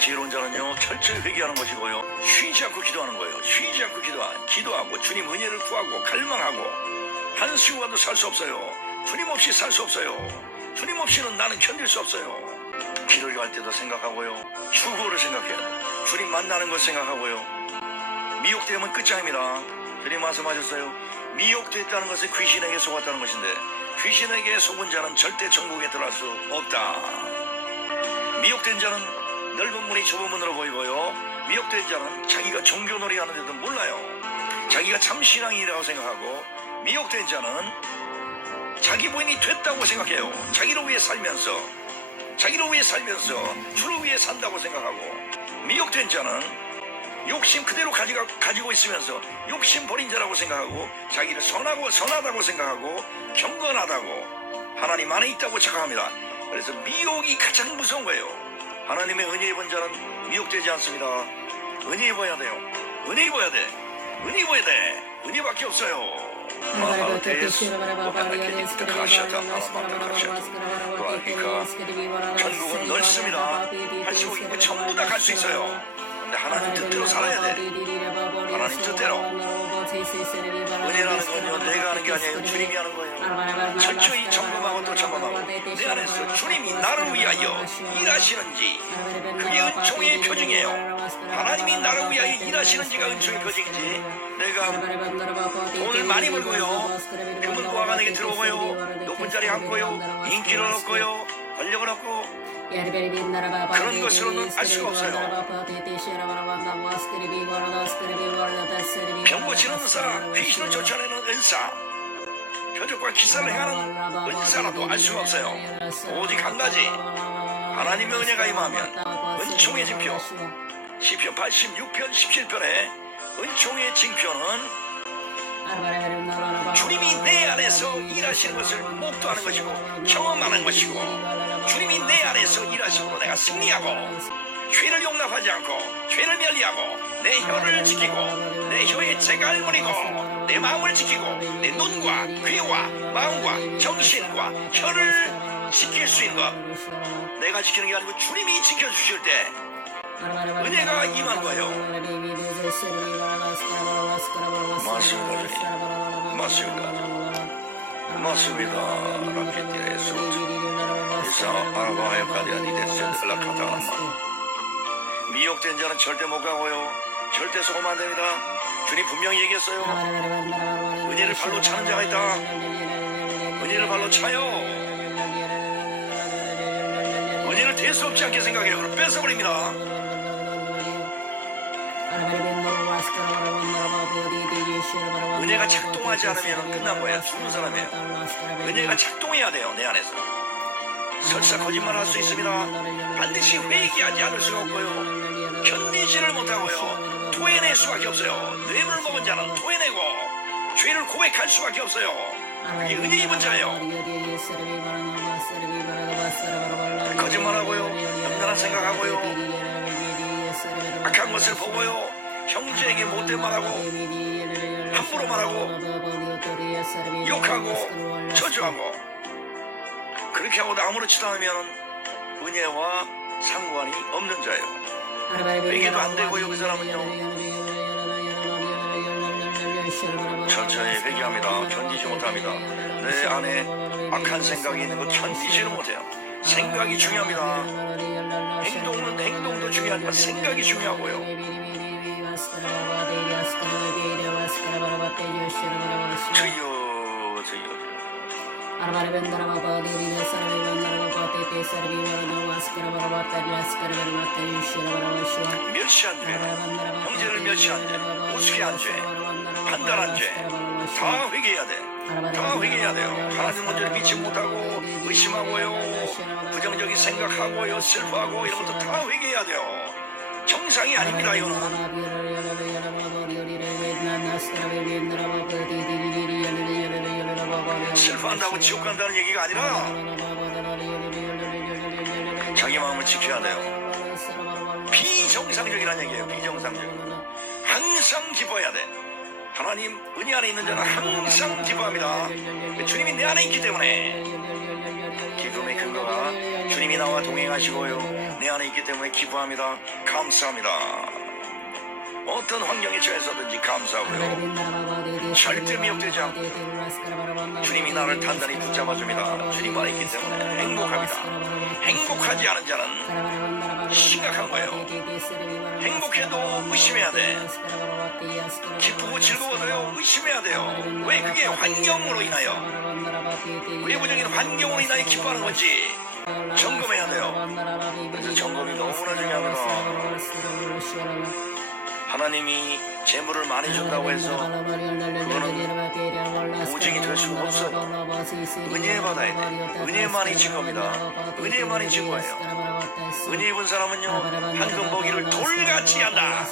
지혜로운 자는요 철저히 회개하는 것이고요. 쉬지 않고 기도하는 거예요. 쉬지 않고 기도하, 기도하고 주님 은혜를 구하고 갈망하고 한순간도 살 수 없어요. 주님 없이 살 수 없어요. 주님 없이는 나는 견딜 수 없어요. 길을 갈 때도 생각하고요. 휴고를 생각해야 돼. 주님 만나는 걸 생각하고요. 미혹되면 끝장입니다. 주님 말씀하셨어요. 미혹됐다는 것은 귀신에게 속았다는 것인데 귀신에게 속은 자는 절대 천국에 들어갈 수 없다. 미혹된 자는 넓은 문이 좁은 문으로 보이고요. 미혹된 자는 자기가 종교놀이 하는 데도 몰라요. 자기가 참 신앙이라고 생각하고 미혹된 자는 자기 부인이 됐다고 생각해요. 자기를 위해 살면서 자기를 위해 살면서 주를 위해 산다고 생각하고 미혹된 자는 욕심 그대로 가지가, 가지고 있으면서 욕심 버린 자라고 생각하고 자기를 선하고 선하다고 생각하고 경건하다고 하나님 안에 있다고 착각합니다. 그래서 미혹이 가장 무서운 거예요. 하나님의 은혜 입은 자는 미혹되지 않습니다. 은혜 입어야 돼요. 은혜 입어야 돼. 은혜 입어야 돼. 은혜밖에 없어요. 천국은 넓습니다. 할 수 있고 전부 다 갈 수 있어요. 근데 하나님 뜻대로 살아야 돼. 하나님 뜻대로. 은혜라는 건요 내가 하는 게 아니에요. 주님이 하는 거예요. 철저히 점검하고 또 점검하고 내 안에서 주님이 나를 위하여 일하시는지 그게 은총의 표징이에요. 하나님이 나를 위하여 일하시는지가 은총의 표징이지 내가 돈을 많이 벌고요 금은과가 내게 들어오고요 높은 자리 앉고요 인기를 얻고요 권력을 얻고 그런 것으로는 알 수가 없어요. 병 고치는 의사 귀신을 쫓아내는 은사 표적과 기사를 행하는 은사라도 알 수가 없어요 오직 한 가지 하나님의 은혜가 임하면 은총의 징표 시편 86편 17편에 은총의 징표는 주님이 내 안에서 일하시는 것을 목도하는 것이고 경험하는 것이고 주님이 내 안에서 일하심으로 내가 승리하고 죄를 용납하지 않고 죄를 멸리하고 내 혀를 지키고 내 혀에 재갈 무리고 내 마음을 지키고 내 눈과 귀와 마음과 정신과 혀를 지킬 수 있는 것 내가 지키는 게 아니고 주님이 지켜주실 때 은혜가 임한 거예요. 맞습니다. 맞습니다. 맞습니다. 이사 아라바에 가디아니 데스 라카타나마. 미혹된 자는 절대 못 가고요. 절대 속으면 안 됩니다. 주님 분명히 얘기했어요. 은혜를 발로 차는 자가 있다. 은혜를 발로 차요. 은혜를 없지 않게 생각해요. 그럼 뺏어버립니다. 은혜가 작동하지 않으면 끝난 거야. 죽는 사람이에요. 은혜가 작동해야 돼요. 내 안에서. 설사 거짓말 할 수 있습니다. 반드시 회개하지 않을 수가 없고요. 견디지를 못하고요. 토해낼 수밖에 없어요. 뇌물 먹은 자는 토해내고 죄를 고백할 수밖에 없어요. 그게 은혜 입은 자예요. 거짓말하고요. 음란한 생각하고요. 악한 것을 보고요. 형제에게 못된 말하고 함부로 말하고 욕하고 저주하고 그렇게 하고도 아무렇지도 않으면 은혜와 상관이 없는 자예요. 회개도 안 되고 여기 사람은요. 천천히 회개합니다. 견디지 못합니다. 내 안에 악한 생각이 있는 거 견디지를 못해요. 생각이 중요합니다. 행동은 행동도 중요하지만 생각이 중요하고요. 주여 주여 멸시한 죄, 형제를 멸시한 죄, 우습게 한 죄, 판단한 죄, 다 회개해야 돼. 다 회개해야 돼요. 하나님 먼저를 믿지 못하고 의심하고요. 부정적인 생각하고요. 슬퍼하고 이런 것도 다 회개해야 돼요. 정상이 아닙니다. 이거는 슬퍼한다고 지옥 간다는 얘기가 아니라 자기 마음을 지켜야 돼요. 비정상적이라는 얘기예요. 비정상적. 항상 기뻐해야 돼. 하나님 은혜 안에 있는 자는 항상 기뻐합니다. 주님이 내 안에 있기 때문에 기쁨의 근거가 주님이 나와 동행하시고요. 내 안에 있기 때문에 기뻐합니다. 감사합니다. 어떤 환경에 처해서든지 감사하고요. 절대 미혹되지 않고 주님이 나를 단단히 붙잡아줍니다. 주님 안에 있기 때문에 행복합니다. 행복하지 않은 자는 심각한 거예요. 행복해도 의심해야 돼. 기쁘고 즐거워도요 의심해야 돼요. 왜 그게 환경으로 인하여 외부적인 환경으로 인하여 기뻐하는 건지 점검해야 돼요. 그래서 점검이 너무나 중요합니다. 하나님이 재물을 많이 준다고 해서 보증이 될 수가 없어요. 은혜 받아야 돼. 은혜만이 증거입니다. 은혜만이 증거예요. 은혜 입은 사람은요 황금 보기를 돌같이 한다.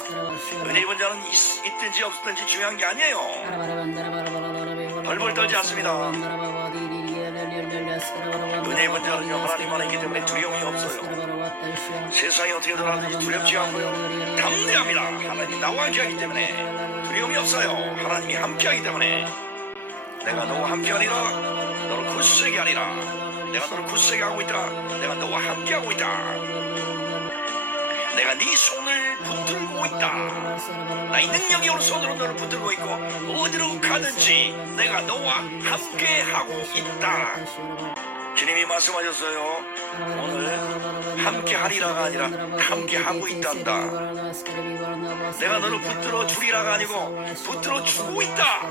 은혜 입은 자는 있, 있든지 없든지 중요한 게 아니에요. 벌벌 떨지 않습니다. 자는요 하나님 안에 있기 때문에 두려움이 없어요. 세상이 어떻게 돌아가는지 두렵지 않고요. 담대합니다. 하나님이 나와 함께하기 때문에 두려움이 없어요. 하나님이 함께하기 때문에 내가 너와 함께하리라. 너를 굳세게 하리라. 내가 너를 굳세게 하고 있다. 내가 너와 함께하고 있다. 내가 네 손을 붙들고 있다. 나의 능력이 오른손으로 너를 붙들고 있고 어디로 가든지 내가 너와 함께하고 있다. 주님이 말씀하셨어요. 오늘 함께 하리라가 아니라 함께 하고 있단다. 내가 너를 붙들어 주리라가 아니고 붙들어 주고 있다.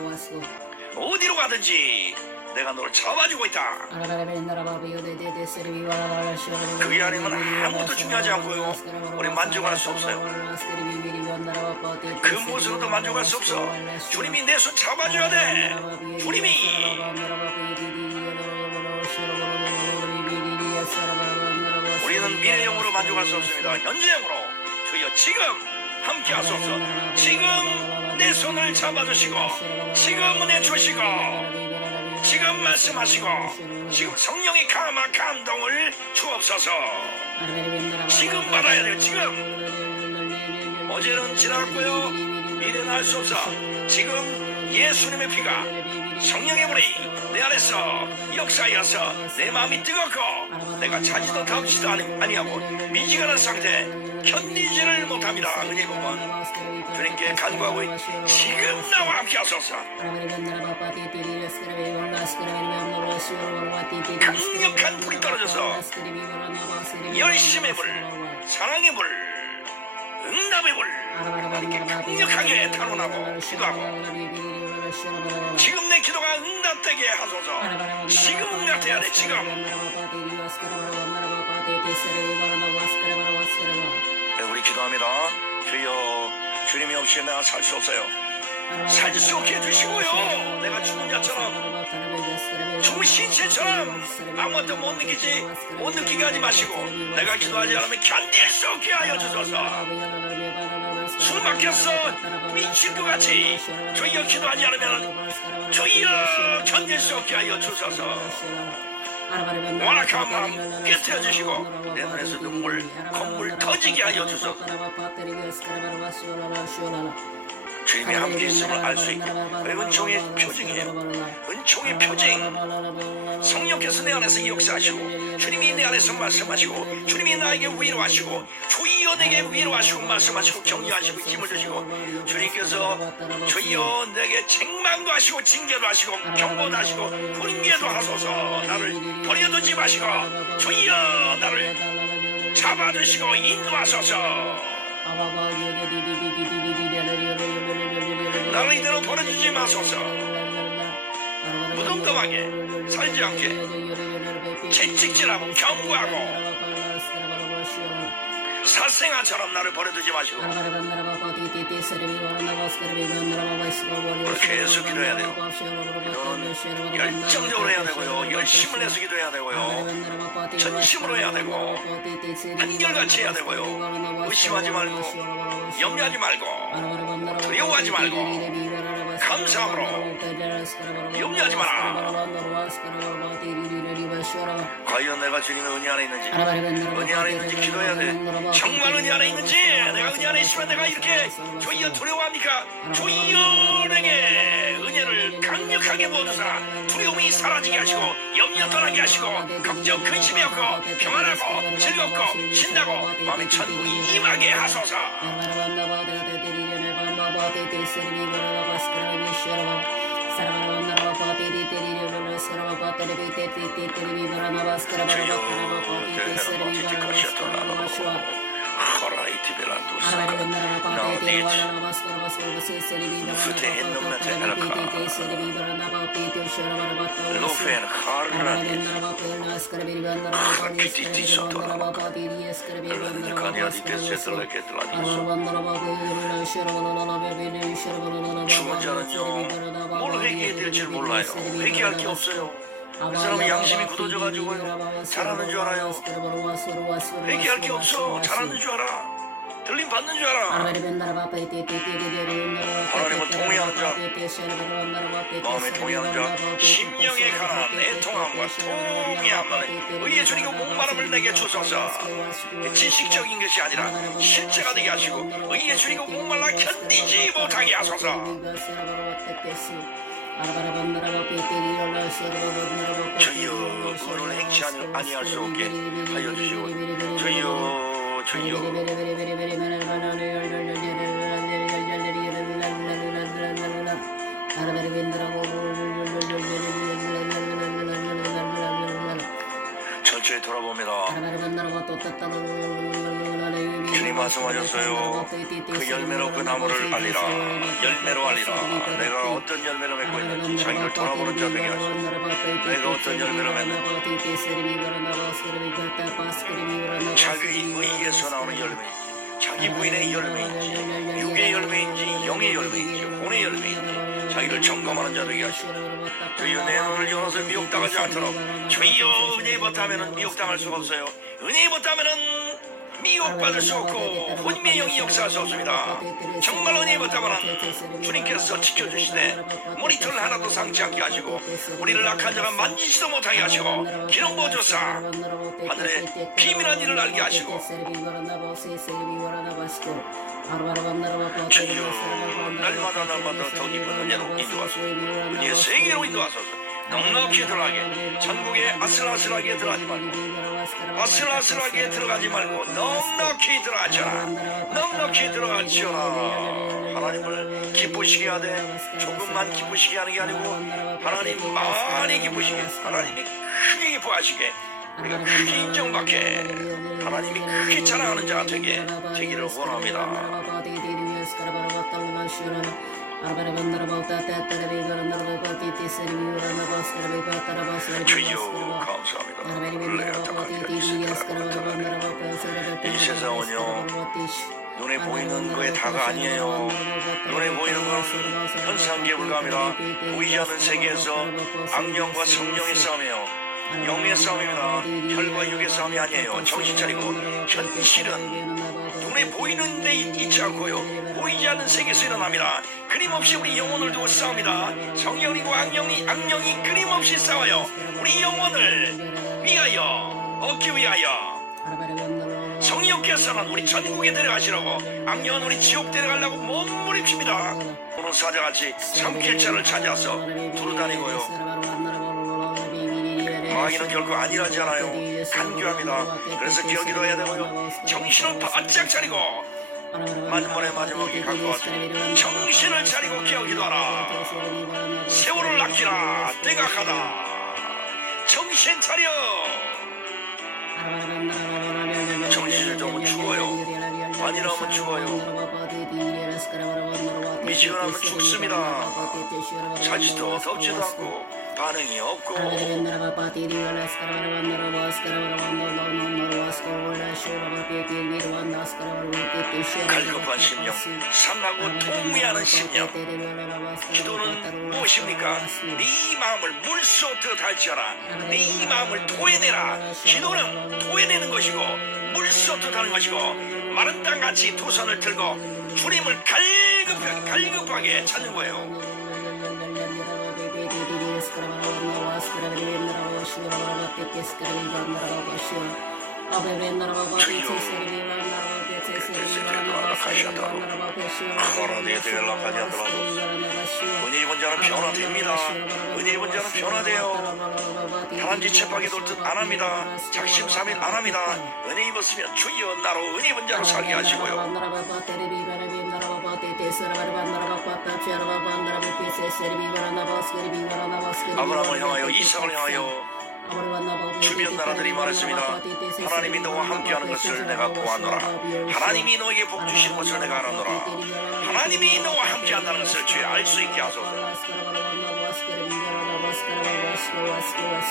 어디로 가든지 내가 너를 잡아주고 있다. 그게 아니면 아무것도 중요하지 않고요. 우리 만족할 수 없어요. 그 무엇으로도 만족할 수 없어. 주님이 내 손 잡아줘야 돼. 주님이 우리는 미래형으로 만족할 수 없습니다. 현재형으로 주여 지금 함께 하소서. 지금 내 손을 잡아주시고 지금 은혜 주시고 지금 말씀하시고 지금 성령의 감화 감동을 주옵소서. 지금 받아야 돼요. 지금 어제는 지나갔고요. 미래는 할수 없어. 지금 예수님의 피가 성령의 불이 내 안에서 역사하여서 내 마음이 뜨겁고 내가 자지도 다음지도 아니- 아니하고 미지근한 상태 견디지를 못합니다. 보면 주님께 간구하고 지금 나와 함께 하소서. 강력한 불이 떨어져서 열심의 불, 사랑의 불, 응답의 불 하나님께 강력하게 탄원하고 기도하고 지금 내 기도가 응답되게 하소서. 지금 응답돼야 돼. 지금 기도합니다. 주여 주님이 없이 내가 살 수 없어요. 살 수 없게 해주시고요. 내가 죽은 자처럼 죽은 신체처럼 아무것도 못 느끼지 못 느끼게 하지 마시고 내가 기도하지 않으면 견딜 수 없게 하여 주소서. 숨 막혔어 미칠 것 같이 주여 기도하지 않으면 주여 견딜 수 없게 하여 주소서. 완악한 마음 깨뜨려 주시고 내 눈에서 눈물 콧물 터지게 하여 주소서. 주님이 함께 있음을 알 수 있게 은총의 표징이에요. 은총의 표징. 성령께서 내 안에서 역사하시고 주님이 내 안에서 말씀하시고 주님이 나에게 위로하시고 주 여 내게 위로하시고 말씀하시고 격려하시고 힘을 주시고 주님께서 주여 내게 책망도 하시고 징계도 하시고 경고도 하시고 훈계도 하소서. 나를 버려두지 마시고 주여 나를 잡아주시고 인도하소서. 나를 이대로 버려주지 마소서. 무덤덤하게 살지 않게. 채찍질하고 경고하고 살생아처럼 나를 버려두지 마시고 해서 기도해야 돼요. 열정적으로 해야 되고요. 열심을 내서 기도해야 되고요. 전심으로 해야 되고 한결같이 해야 되고요. 의심하지 말고 염려하지 말고 두려워하지 말고 감사함으로 염려하지 마라. 과연 내가 주님의 은혜 안에 있는지 은혜 안에 있는지 기도해야 돼. 정말 은혜 안에 있는지 내가 은혜 안에 있으면 내가 이렇게 주여 두려워합니까? 주여 내게 은혜를 강력하게 부어주사 두려움이 사라지게 하시고 염려 떠나게 하시고 걱정 근심이 없고 평안하고 즐겁고 신나고 마음의 천국이 임하게 하소서 허라이티 벨란도사 로페는 하르라니 가니아디 데세들라 게들라 니소 죽은 자는요 뭘 회개해야 될지 몰라요 회개할 게 없어요 그 사람은 양심이 굳어져가지고요 잘하는 줄 알아요 회개할 게 없어 잘하는 줄 알아 들림 받는 줄 알아 하나님은 동의하는 자, 마음에 동의하는 자 심령의 가난한 애통함과 통회함만에 의의 주님과 목마름을 내게 주소서 지식적인 것이 아니라 실제가 되게 하시고 의의 주님과 목말라 견디지 못하게 하소서 주여 그를 행치 아니- 아니할 수 없게 하여 주시고 주여 주여 천천히 돌아봅니다 주님 말씀하셨어요. 그 열매로 그 나무를 알리라. 열매로 알리라. 내가 어떤 열매를 맺고 있는지 자기를 돌아보는 자 되게 하시고 내가 어떤 열매를 맺는지. 자기 의에서 나오는 열매 자기 부인의 열매인지 육의 열매인지 영의 열매인지 혼의 열매인지 자기를 점검하는 자 되게 하시고 주여 내 눈을 열어서 미혹당하지 않도록 주여 은혜 못하면 미혹당할 수가 없어요. 은혜 못하면 미혹받을 수 없고 혼미의 영이 역사할 수 없습니다. 정말 은혜 못하면 주님께서 지켜주시되 머리털 하나도 상치 않게 하시고 우리를 악한 자가 만지지도 못하게 하시고 기름 부어줘서 하늘의 비밀한 일을 알게 하시고 주여 날마다 날마다 더 깊은 은혜로 인도하소서. 은혜의 세계로 인도하소서. 넉넉히 들어가게 천국에 아슬아슬하게 들어가지 말고 아슬아슬하게 들어가지 말고 넉넉히 들어가자 넉넉히 들어가지어라 하나님을 기쁘시게 하되 조금만 기쁘시게 하는 게 아니고 하나님 많이 기쁘시게 하나님이 크게 기뻐하시게 우리가 크게 인정받게 하나님이 크게 자랑하는 자가 되게 되기를 원합니다 이 세상은요 눈에 보이는 거에 다가 아니에요 눈에 보이는 건 현상계에 불과합니다 보이지 않는 세계에서 악령과 성령의 싸움이에요 영의 싸움입니다 혈과 육의 싸움이 아니에요. 정신 차리고 현실은 눈에 보이는 데 있지 않고요. 보이지 않는 세계에서 일어납니다. 끊임없이 우리 영혼을 두고 싸웁니다. 성령이고 악령이 악령이 끊임없이 싸워요. 우리 영혼을 위하여 얻기 위하여. 성령께서는 우리 전국에 데려가시라고 악령은 우리 지옥 데려가려고 몸부림칩니다. 오늘 사자같이 삼킬자를 찾아서 두루다니고요 마귀는 결코 아니라지 않아요. 간교합니다. 그래서 기억기도 해야 되고요. 정신을 바짝 차리고 만번의 마지막이 가까웠다 정신을 차리고 기억기도 하라. 세월을 아끼라. 때가 가다. 정신 차려. 정신을 좀 죽어요. 아니라면 죽어요. 미지근하면 죽습니다. 자지도 덥지도 않고 반응이 없고. 갈급한 심령 삼나고 통미하는 심령. 기도는 무엇입니까? 네 마음을 물쏟듯 할지어라 네 마음을 토해내라. 기도는 토해내는 것이고 물쏟듯 하는 것이고 마른 땅같이 두 손을 들고 주님을 갈급하게, 갈급하게 찾는 거예요 은혜 입은 자는 변화됩니다. 은혜 입은 자는 변화돼요. 다람쥐 쳇바퀴 돌듯 안 합니다. 작심삼일 안 합니다. 은혜 입었으면 주여 나로 은혜 자로 살게 하시고요. 아브라함을 향하여 이삭을 향하여 주변 나라들이 말했습니다. 하나님이 너와 함께하는 것을 내가 보았노라. 하나님이 너에게 복 주신 것을 내가 알았노라. 하나님이 너와 함께한다는 것을 주여 알 수 있게 하소서.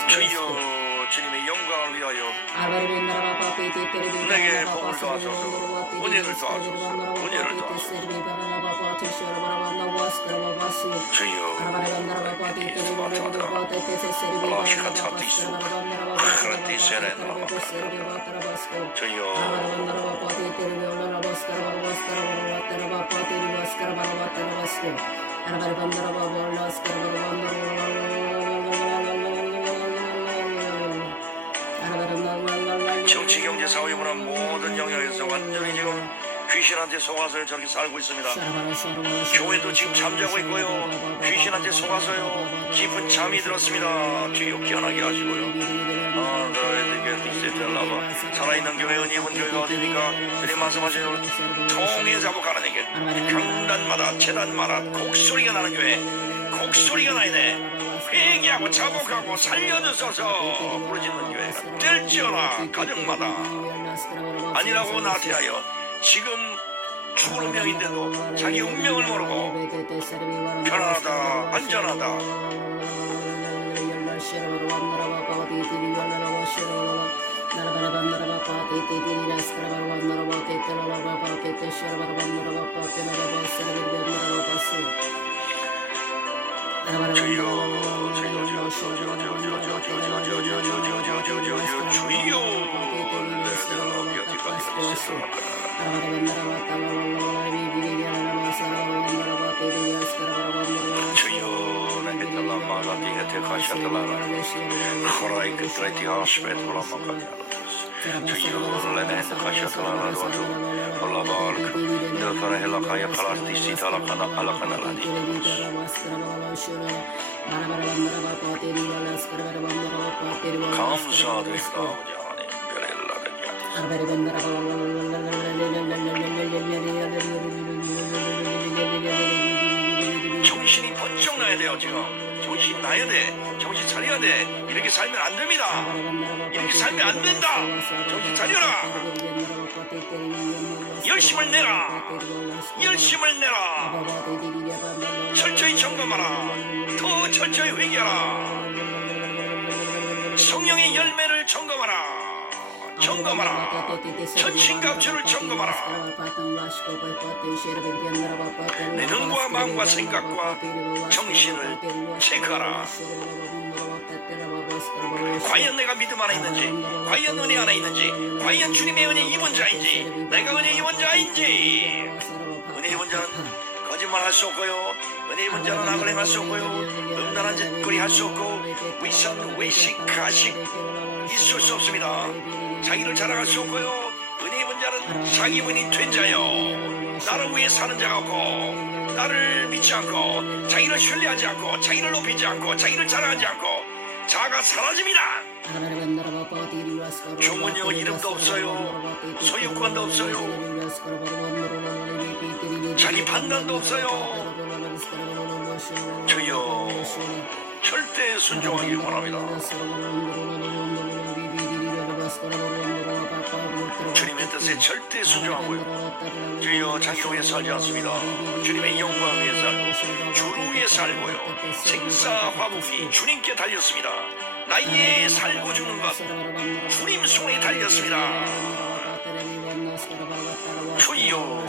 주여 주님의 영광을 위하여 내게 복을 더하소서 은혜를 더하소서 은혜를 더하소서 주여 정치 경제 사회 문화 모든 영역에서 완전히 지금 귀신한테 속아서 저렇게 살고 있습니다. 교회도 지금 잠자고 있고요. 귀신한테 속아서요. 깊은 잠이 들었습니다. 주여 깨어나게 하시고요. 아, 너희들에게 디세텔라바 살아있는 교회 은혜문 교회가 어디니까 주님 말씀하시는 통일 잡고 가는 길 강단마다 재단마다 곡소리가 나는 교회 곡소리가 나야 돼 회개하고 자복하고 살려주소서 부르짖는 교회가 뜰지어라 가정마다. 아니라고 나태하여 지금 죽을 운명인데도 자기 운명을 모르고 편안하다 안전하다 Horai gydradi o sbeth o'r amog o'n iawn. لديك خشية على الوجه الله بارك دافر هلا قايا قرارتي سيت على قنا على قنا العديد كم صاد إسلام يعني جل الله 从你心里不中来了就好。 정신 나야 돼. 정신 차려야 돼. 이렇게 살면 안 됩니다. 이렇게 살면 안 된다. 정신 차려라. 열심을 내라. 열심을 내라. 철저히 점검하라. 더 철저히 회개하라. 성령의 열매를 점검하라. 점검하라. 천신갑주를 점검하라. 내 눈과 마음과 생각과 정신을 체크하라. 과연 내가 믿음 안에 있는지 과연 은혜 안에 있는지 과연 주님의 은혜 입은 자인지 내가 은혜 입은 자인지. 은혜 입은 자는 거짓말 할 수 없고요. 은혜 입은 자는 악을 행할 수 없고요. 음란한 짓거리 할 수 없고 위선 외식 가식 있을 수 없습니다. 자기를 자랑할 수 없고요. 은혜 입은 자는 자기 분이 된 자요. 나를 위해 사는 자가 없고 나를 믿지 않고 자기를 신뢰하지 않고 자기를 높이지 않고 자기를 자랑하지 않고 자아가 사라집니다. 교문요 이름도 없어요. 소유권도 없어요. 자기 판단도 없어요. 주여 절대 순종하기 원합니다. 주님의 뜻에 절대 순종하고요 주여 자기 위해 살지 않습니다. 주님의 영광 위해 살고 주를 위해 살고요. 생사 화복이 주님께 달렸습니다. 나의 살고 죽는 것 주님 손에 달렸습니다. 주여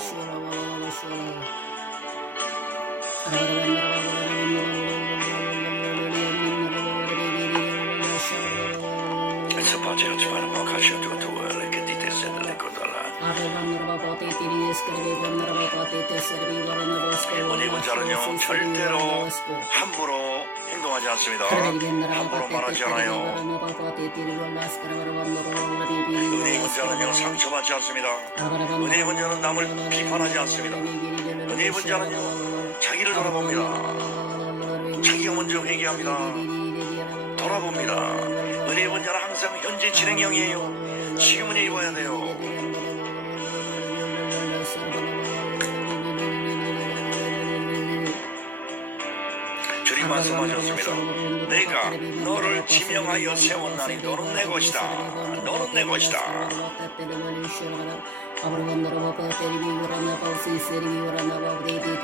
은혜 입은 자는요 절대로 함부로 행동하지 않습니다. 함부로 말하지 않아요. 은혜 입은 자는요 상처받지 않습니다. 은혜 입은 자는 남을 비판하지 않습니다. 은혜 입은 자는요 자기를 돌아봅니다. 자기가 먼저 회개합니다. 돌아봅니다. 은혜 입은 자는 항상 현재 진행형이에요. 지금 은혜 입어야 돼요. 말씀하셨습니다. 내가 너를 지명하여 세웠나니 너는 내 것이다. 너는 내 것이다.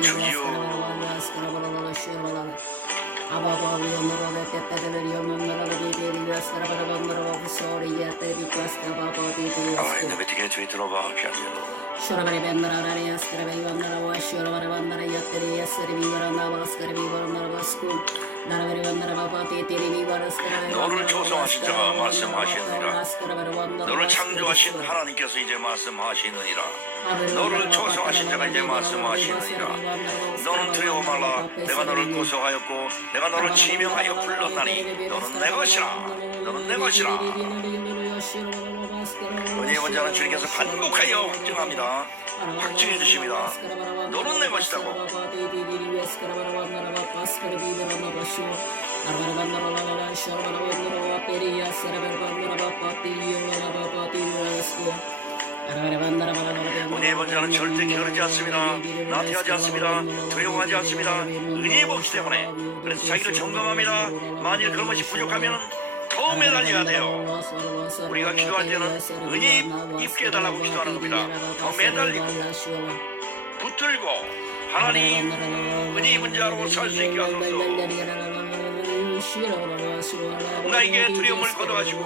주의 I never to get to it, Robert. Şuraları benlere araya askere bey onlara baş yoraları benlere yatları yasları bir yoranlara askere bir yoranlara baskın. 너를 조성하신 자가 말씀하시느니라. 너를 창조하신 하나님 하나님께서 이제 말씀하시느니라. 너를 조성하신 자가 이제 말씀하시느니라. 너는 두려워 말라. 내가 너를 구속하였고 내가 너를 지명하여 불렀나니 너는 내 것이라. 너는 내 것이라. 은혜의 원자는 주님께서 반복하여 확증합니다. 확증해 주십니다. 너는 내 것이다고. 은혜의 원자는 절대 게으르지 않습니다. 나태하지 않습니다. 두려워하지 않습니다. 은혜의 법시 때문에 그래서 자기를 점검합니다. 만일 그런 것이 부족하면 더 매달려야 돼요. 우리가 기도할 때는 은혜 입게 해달라고 기도하는 겁니다. 더 매달리고 붙들고 하나님 은혜 입은 자로 살 수 있게 하소서. 나에게 두려움을 거둬가시고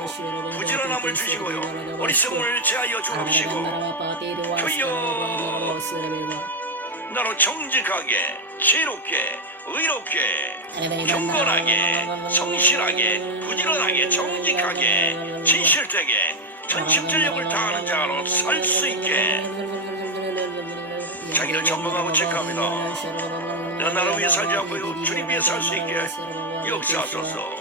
부지런함을 주시고요. 어리석음을 제하여 주옵시고 주여 나로 정직하게 지혜롭게 의롭게 경건하게 성실하게 부지런하게 정직하게 진실되게 전심전력을 다하는 자로 살 수 있게 자기를 점검하고 체크합니다. 내가 나를 위해 살지 않고요 주님 위해 살 수 있게 역사하소서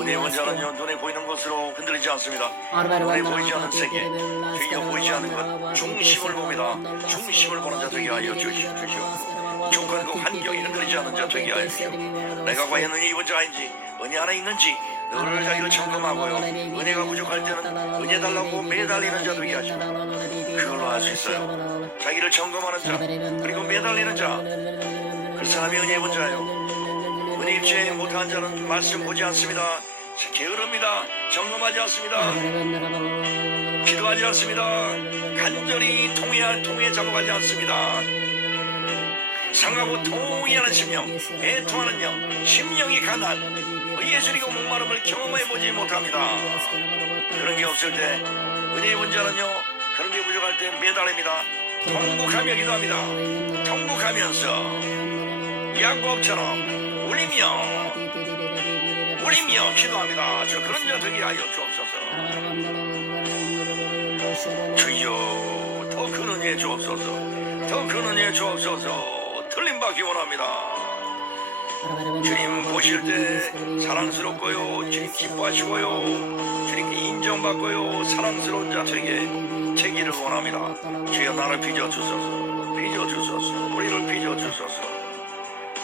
은혜의 원자는요 눈에 보이는 것으로 흔들리지 않습니다. 눈에 보이지 않는 세계 귀가 보이지 않는 것 중심을 봅니다. 중심을 보는 자 되게 하여 주시옵시고 조건과 환경이 흔들리지 않는 자 되게 하여 주시오. 내가 과연 은혜 입은 자인지 은혜 안에 있는지 너를 자기를 점검하고요. 은혜가 부족할 때는 은혜 달라고 매달리는 자 되게 하시고 그걸로 할 수 있어요. 자기를 점검하는 자 그리고 매달리는 자 그 사람이 은혜 입은 자예요 은혜 입지 못한 자는 말씀 보지 않습니다. 게으릅니다. 점검하지 않습니다. 기도하지 않습니다. 간절히 통해 통해 잡아가지 않습니다. 상하고 동의하는 심령 애통하는 영 심령이 가난 예술이고 목마름을 경험해 보지 못합니다. 그런 게 없을 때 은혜의 원자는요 그런 게 부족할 때 매달립니다. 통곡하며 기도합니다. 통곡하면서 야곱처럼 울리며 울리며 기도합니다. 저 그런 자 되게 하여 주옵소서. 주여 더 큰 은혜 주옵소서. 더 큰 은혜 주옵소서. 틀림받기 원합니다. 주님 보실 때 사랑스럽고요. 주님 기뻐하시고요. 주님께 인정받고요. 사랑스러운 자 되게 되기를 원합니다. 주여 나를 빚어주소서. 빚어주소서. 우리를 빚어주소서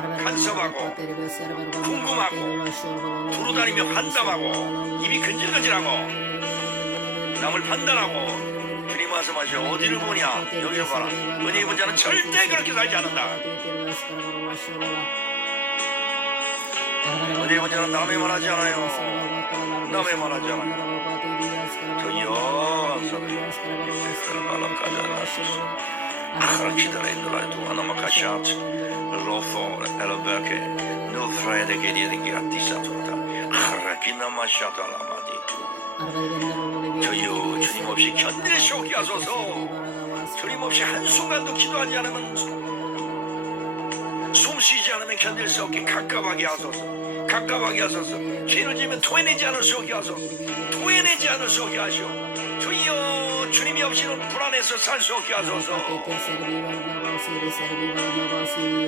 간섭하고 궁금하고 두루다니며 판단하고 입이 근질근질하고 남을 판단하고 주님 말씀하시오 어디를 보냐 여기를 봐라 은혜 입은 자는 절대 그렇게 살지 않는다 은혜 입은 자는 남의 말하지 않아요 남의 말하지 않아요 주여 Rofo, Elberke, no Frede che di gattissatura, Arachina Mashatalamadi. 저요 주님 없이 견딜 수 없게 하소서 주님 없이 한순간도 기도하지 않으면 숨 쉬지 않으면 견딜 수 없게 갑갑하게 하소서 갑갑하게 하소서 죄를 지면 토해내지 않을 수 없게 하소서 토해내지 않을 수 없게 하시오 주여 주님이 없이는 불안해서 살 수 없게 하소서.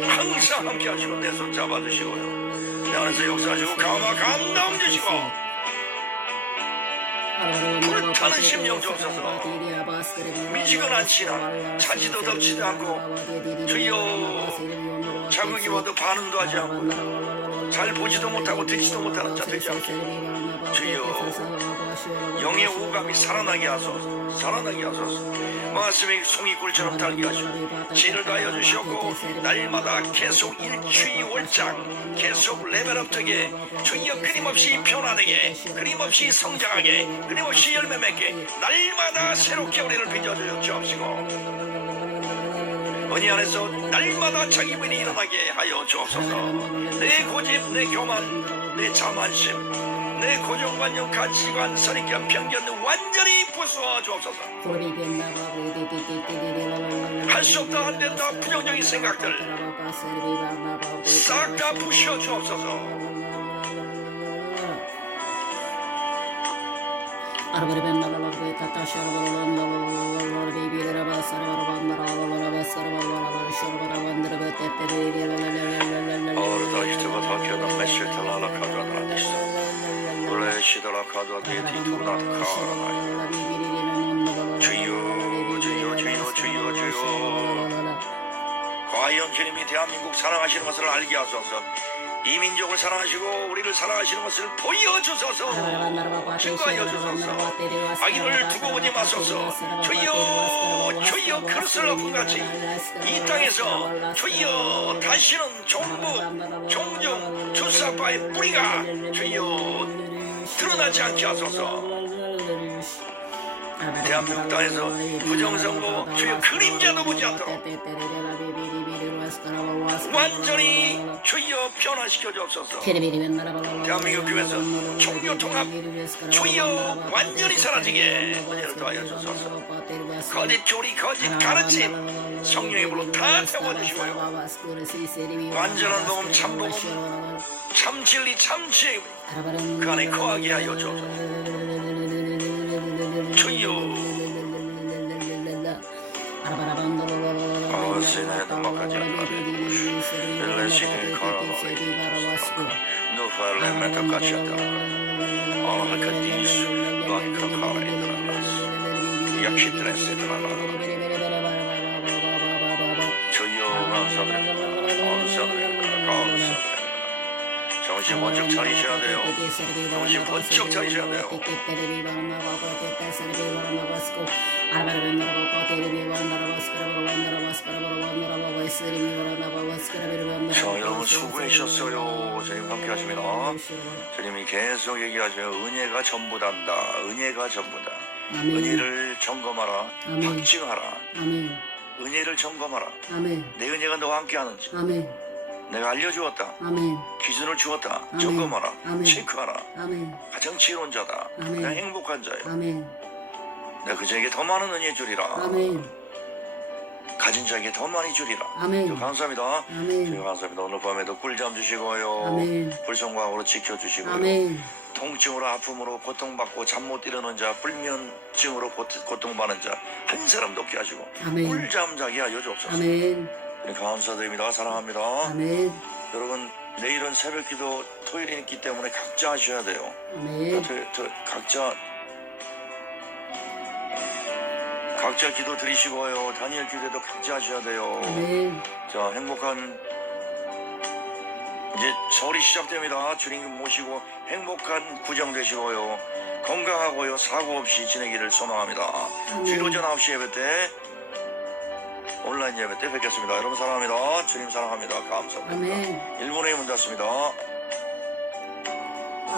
항상 함께 하시고 내 손 잡아주시고요. 내 안에서 역사하시고 감화 감동 주시고 불타는 심령 주옵소서 미지근 않지나 차지도 덥지도 않고 주여 자극이 와도 반응도 하지 않고 잘 보지도 못하고 듣지도 못하는 자 되지 않게 주여 영의 오감이 살아나게 하소서 살아나게 하소서. 말씀이 송이 꿀처럼 달게 하시고 지를 다하여 주시옵고 날마다 계속 일취월장 계속 레벨업 되게 주여 끊임없이 변화되게 끊임없이 성장하게 끊임없이 열매 맺게 날마다 새롭게 우리를 빚어주여 주옵시고 은혜 안에서 날마다 자기 분이 일어나게 하여 주옵소서. 내 고집 내 교만 내 자만심 내 고정관념 가치관 선입견 편견 완전히 부수어 주옵소서. 할 수 없다 안 된다 부정적인 생각들 싹 다 부셔 주옵소서 어르다 이스트가 다키어다 메시텔라라 카드라디스 블레시드라 카드라디 디투나카 주여 주여 주여 주여 주여 과연 주님이 대한민국 사랑하시는 것을 알게 하소서 이 민족을 사랑하시고 우리를 사랑하시는 것을 보여주소서. 증거하여 주소서. 악인을 두고 오지 마소서. 주여 주여 그릇을 엎은 같이 이 땅에서 주여 다시는 종부 종종 주사파의 뿌리가 주여 드러나지 않게 하소서. 대한민국 땅에서 부정선거 주여 그림자도 보지 않도록 완전히 주여 변화시켜 주옵소서 대한민국 교회에서 종교 통합 주여 완전히 사라지게 은혜를 더하여 주소서 거짓 교리 거짓 가르침 성령의 불로 다 태워주시고요 완전한 복음 참 복음 참 진리 참 지혜 그 안에 거하게 하여 주옵소서 주여 감사드립니다 감사드립니다 감사드립니다 정신 번쩍 차리셔야 돼요 정신 번쩍 차리셔야 돼요 자 여러분 수고하셨어요. 주님 함께 하십니다. 주님이 계속 얘기하셔요. 은혜가 전부단다. 은혜가 전부다. 은혜를 점검하라. 아멘. 확증하라. 아멘. 은혜를 점검하라. 아멘. 내 은혜가 너와 함께 하는지. 아멘. 내가 알려주었다. 아멘. 기준을 주었다. 아멘. 점검하라. 아멘. 체크하라. 아멘. 가장 지혜로운 자다. 아멘. 가장 행복한 자요. 아멘 내가 그자에게 더 많은 은혜 주리라. 아멘. 가진 자에게 더 많이 주리라. 아멘. 주여 감사합니다. 아멘. 감사합니다. 오늘 밤에도 꿀잠 주시고요. 아멘. 불성광으로 지켜주시고요. 아멘. 통증으로 아픔으로 고통받고 잠 못 이루는 자 불면증으로 고, 고통받는 자 한 사람도 없게 하시고 아멘. 꿀잠 자게 하여 주옵소서. 아멘. 감사드립니다. 사랑합니다. 아멘. 여러분 내일은 새벽기도 토요일이기 때문에 각자 하셔야 돼요. 아멘. 토- 토- 각자 각자 기도 드리시고요 다니엘 기도도 각자 하셔야 돼요 아멘 자 행복한 이제 설이 시작됩니다. 주님 모시고 행복한 구정 되시고요. 건강하고요. 사고 없이 지내기를 소망합니다. 주일 오전 9시 예배 때 온라인 예배 때 뵙겠습니다. 여러분 사랑합니다. 주님 사랑합니다. 감사합니다. 아멘 1분의 문 닫습니다.